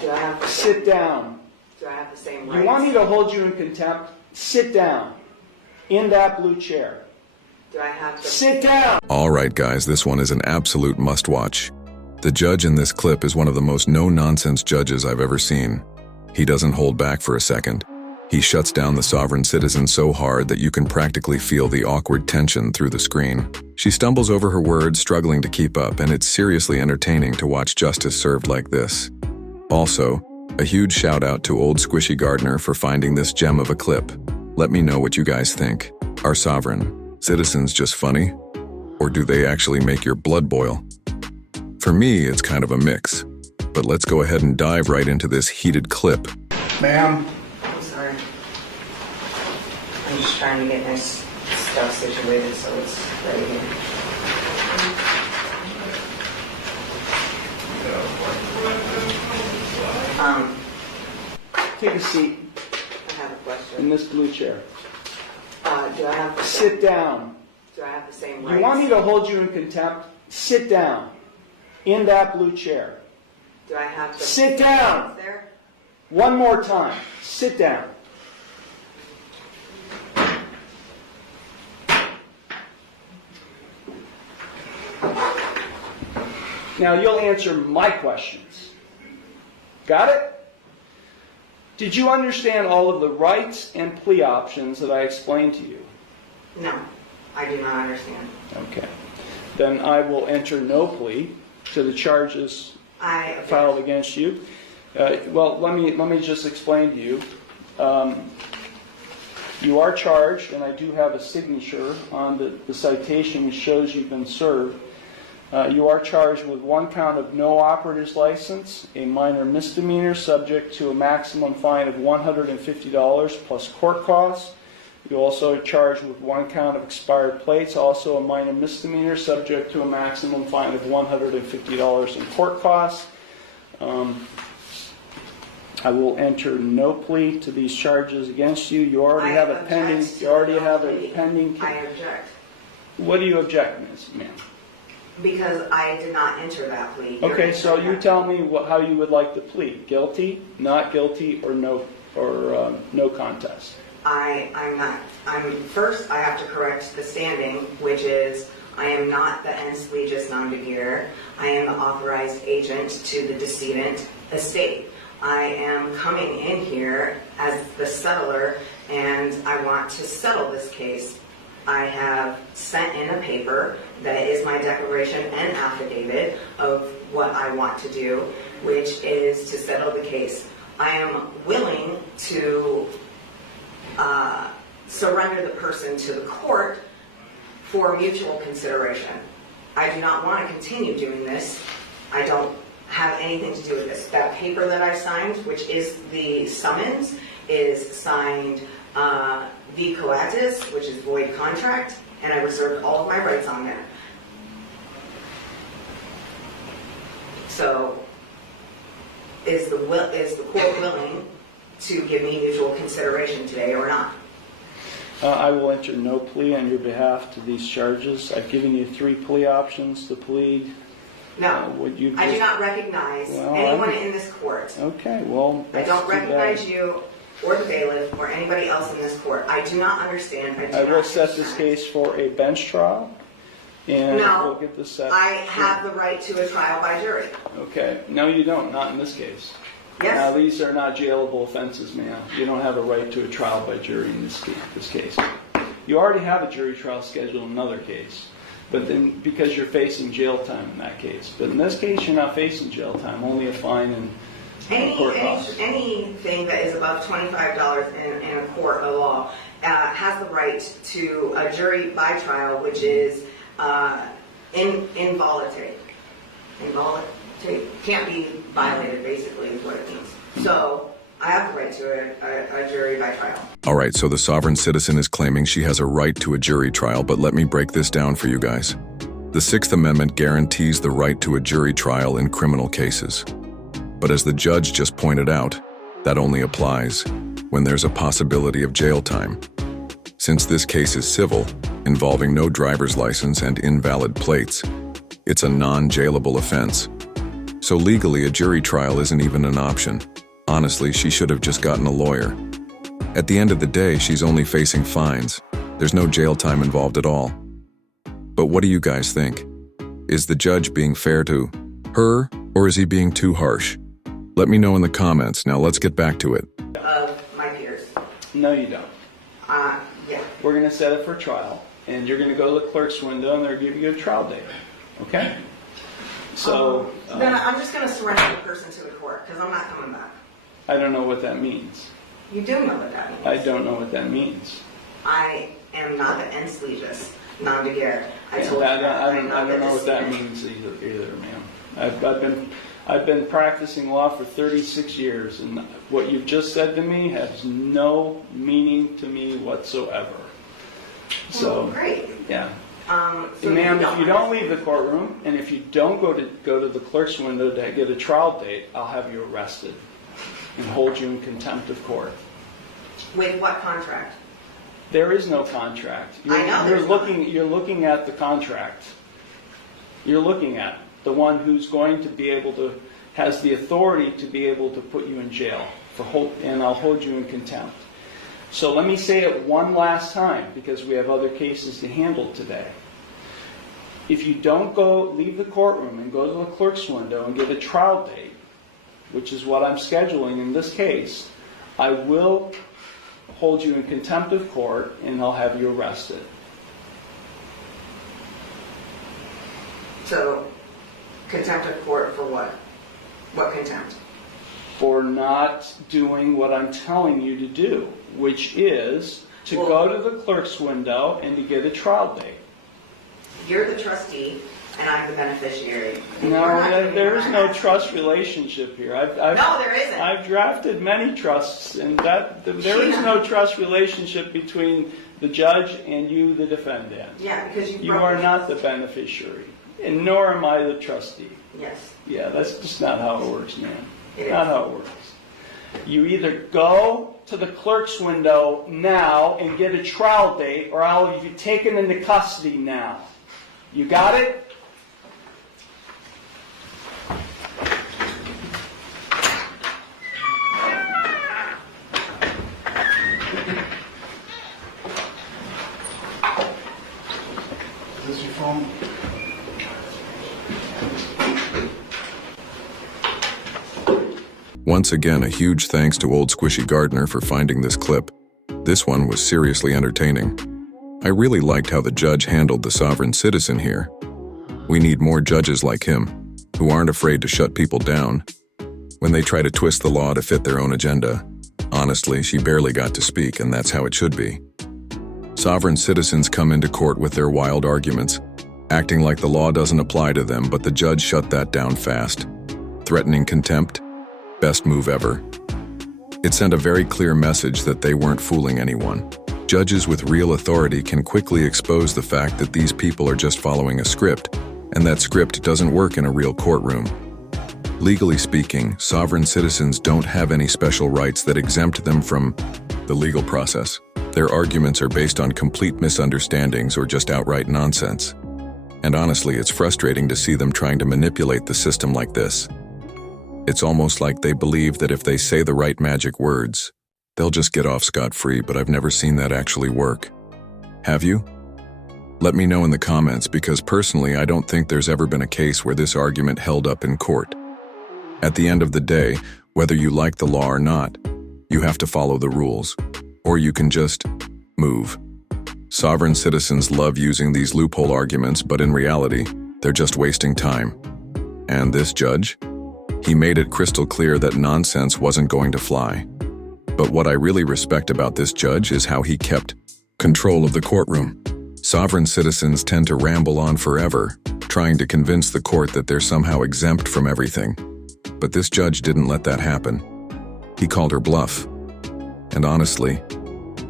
Do I have Sit down. Do I have the same rights? You want me to hold you in contempt? Sit down. In that blue chair. Do I have to Sit down! Alright guys, this one is an absolute must-watch. The judge in this clip is one of the most no-nonsense judges I've ever seen. He doesn't hold back for a second. He shuts down the sovereign citizen so hard that you can practically feel the awkward tension through the screen. She stumbles over her words, struggling to keep up, and it's seriously entertaining to watch justice served like this. Also, a huge shout out to old Squishy Gardner for finding this gem of a clip. Let me know what you guys think. Are sovereign citizens just funny? Or do they actually make your blood boil? For me, it's kind of a mix. But let's go ahead and dive right into this heated clip. Ma'am. I'm sorry. I'm just trying to get my stuff situated so it's ready here. Take a seat I have a in question. this blue chair. Do I have Sit down. Do I have the same rights? You want me to hold you in contempt? Sit down. In that blue chair. Do I have to Sit down! there? One more time. Sit down. Now you'll answer my questions. Got it? Did you understand all of the rights and plea options that I explained to you? No, I do not understand. Okay. Then I will enter no plea to the charges I object. filed against you. Well, let me just explain to you. You are charged, and I do have a signature on the citation which shows you've been served. You are charged with one count of no operator's license, a minor misdemeanor subject to a maximum fine of $150 plus court costs. You also are charged with one count of expired plates, also a minor misdemeanor subject to a maximum fine of $150 in court costs. I will enter no plea to these charges against you. You already have a pending. You already have a pending. I object. What do you object, Ms. Ma'am? Because I did not enter that plea. Okay, so you tell me how you would like to plead: guilty, not guilty, or no contest. I'm not. First, I have to correct the standing, which is I am not the ens legis non begetter. I am the authorized agent to the decedent estate. I am coming in here as the settler, and I want to settle this case. I have sent in a paper that is my declaration and affidavit of what I want to do, which is to settle the case. I am willing to surrender the person to the court for mutual consideration. I do not want to continue doing this. I don't have anything to do with this. That paper that I signed, which is the summons, is signed v coatis, which is void contract, and I reserved all of my rights on there. So, is the court willing to give me mutual consideration today or not? I will enter no plea on your behalf to these charges. I've given you 3 plea options to plead. No, I do not recognize anyone in this court. Okay, well, I don't recognize you or the bailiff or anybody else in this court. I do not understand. I will set this case for a bench trial, and we'll get this set. I have the right to a trial by jury. Okay, no you don't, not in this case. Yes. Now these are not jailable offenses, ma'am. You don't have a right to a trial by jury in this case. You already have a jury trial scheduled in another case, but then because you're facing jail time in that case. But in this case, you're not facing jail time, only a fine and court costs. Anything that is above $25 in a court of law has the right to a jury by trial, which is involuntary. Can't be violated, basically, is what it means. So, I have the right to a jury by trial. Alright, so the sovereign citizen is claiming she has a right to a jury trial, but let me break this down for you guys. The 6th Amendment guarantees the right to a jury trial in criminal cases. But as the judge just pointed out, that only applies when there's a possibility of jail time. Since this case is civil, involving no driver's license and invalid plates, it's a non-jailable offense. So legally, a jury trial isn't even an option. Honestly, she should have just gotten a lawyer. At the end of the day, she's only facing fines. There's no jail time involved at all. But what do you guys think? Is the judge being fair to her, or is he being too harsh? Let me know in the comments. Now let's get back to it. Of my peers. No, you don't. Yeah. We're going to set it for trial, and you're going to go to the clerk's window, and they'll give you a trial date. Okay? So, Then I'm just going to surrender the person to the court because I'm not coming back. I don't know what that means. You do know what that means. I don't know what that means. I am not the ens legis non de guerre. I told you I that. don't know what that means either, ma'am. I've been practicing law for 36 years, and what you've just said to me has no meaning to me whatsoever. So, Well, great. yeah. So Ma'am, if you don't leave the courtroom, and if you don't go to the clerk's window to get a trial date, I'll have you arrested and hold you in contempt of court. With what contract? There is no contract. I know You're looking at the contract. You're looking at the one who's going to be able to, has the authority to be able to put you in jail and I'll hold you in contempt. So let me say it one last time because we have other cases to handle today. If you don't leave the courtroom and go to the clerk's window and get a trial date, which is what I'm scheduling in this case, I will hold you in contempt of court and I'll have you arrested. So, contempt of court for what? What contempt? For not doing what I'm telling you to do, which is to go to the clerk's window and to get a trial date. You're the trustee and I'm the beneficiary. And No, you're not doing there what is I'm no asking. trust relationship here. No, there isn't. I've drafted many trusts, and there is no trust relationship between the judge and you, the defendant. Yeah, because you You broke are the not the trust. beneficiary, and nor am I the trustee. Yes. Yeah, that's just not how it works, man. It Not is. how it works. You either go to the clerk's window now and get a trial date, or I'll have you taken into custody now. You got it? Is this your phone? Once again, a huge thanks to Old Squishy Gardner for finding this clip. This one was seriously entertaining. I really liked how the judge handled the sovereign citizen here. We need more judges like him, who aren't afraid to shut people down when they try to twist the law to fit their own agenda. Honestly, she barely got to speak, and that's how it should be. Sovereign citizens come into court with their wild arguments, acting like the law doesn't apply to them, but the judge shut that down fast. Threatening contempt? Best move ever. It sent a very clear message that they weren't fooling anyone. Judges with real authority can quickly expose the fact that these people are just following a script, and that script doesn't work in a real courtroom. Legally speaking, sovereign citizens don't have any special rights that exempt them from the legal process. Their arguments are based on complete misunderstandings or just outright nonsense. And honestly, it's frustrating to see them trying to manipulate the system like this. It's almost like they believe that if they say the right magic words, they'll just get off scot-free, but I've never seen that actually work. Have you? Let me know in the comments, because personally I don't think there's ever been a case where this argument held up in court. At the end of the day, whether you like the law or not, you have to follow the rules, or you can just move. Sovereign citizens love using these loophole arguments, but in reality, they're just wasting time. And this judge? He made it crystal clear that nonsense wasn't going to fly. But what I really respect about this judge is how he kept control of the courtroom. Sovereign citizens tend to ramble on forever, trying to convince the court that they're somehow exempt from everything. But this judge didn't let that happen. He called her bluff. And honestly,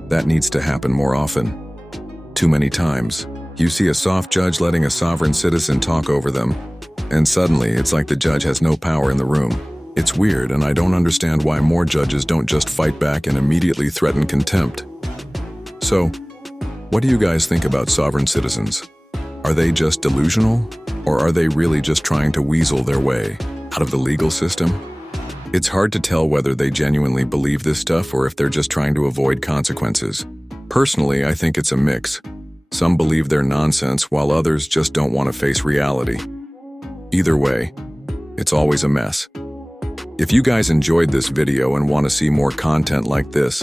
that needs to happen more often. Too many times, you see a soft judge letting a sovereign citizen talk over them, and suddenly it's like the judge has no power in the room. It's weird, and I don't understand why more judges don't just fight back and immediately threaten contempt. So, what do you guys think about sovereign citizens? Are they just delusional, or are they really just trying to weasel their way out of the legal system? It's hard to tell whether they genuinely believe this stuff or if they're just trying to avoid consequences. Personally, I think it's a mix. Some believe they're nonsense while others just don't want to face reality. Either way, it's always a mess. If you guys enjoyed this video and want to see more content like this,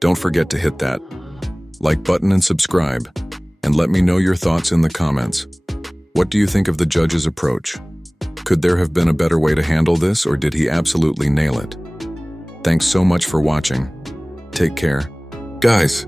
don't forget to hit that like button and subscribe, and let me know your thoughts in the comments. What do you think of the judge's approach? Could there have been a better way to handle this, or did he absolutely nail it? Thanks so much for watching. Take care. Guys,